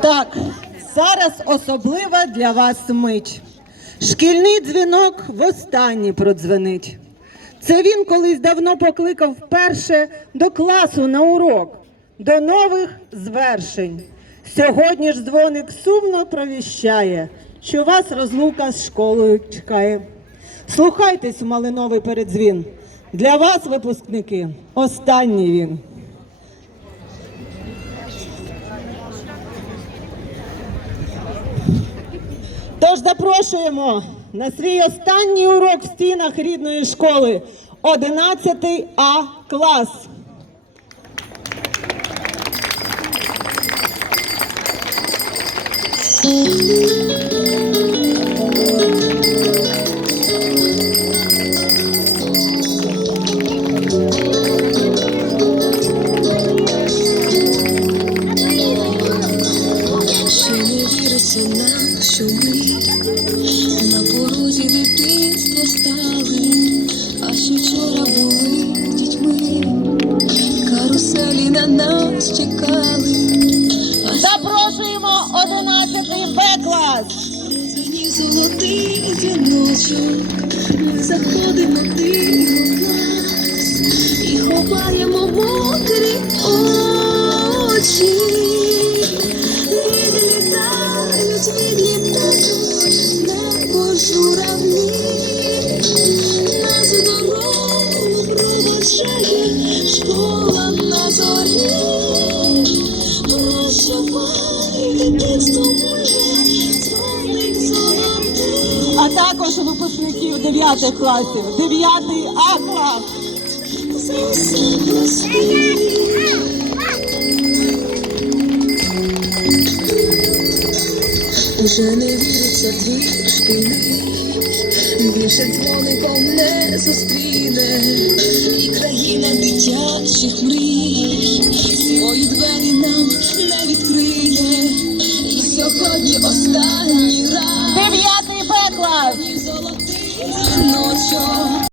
Так, зараз особлива для вас мить. Шкільний дзвінок востаннє продзвенить. Це він колись давно покликав вперше до класу на урок, до нових звершень. Сьогодні ж дзвоник сумно провіщає, що вас розлука з школою чекає. Слухайтесь малиновий передзвін. Для вас, випускники, останній він. Тож запрошуємо на свій останній урок в стінах рідної школи 11 А клас. Ще віриться нам, що ми на порозі дитинства стали, а ще вчора були дітьми, каруселі на нас чекали, Запрошуємо 11 Б клас. сьогодні золотий дзвіночок, ми заходимо тихо в клас і ховаємо мокрі очі. Також випускників 9 класів, 9 А клас. Уже не віриться дві шкіни, більше дзвоником не зустріне,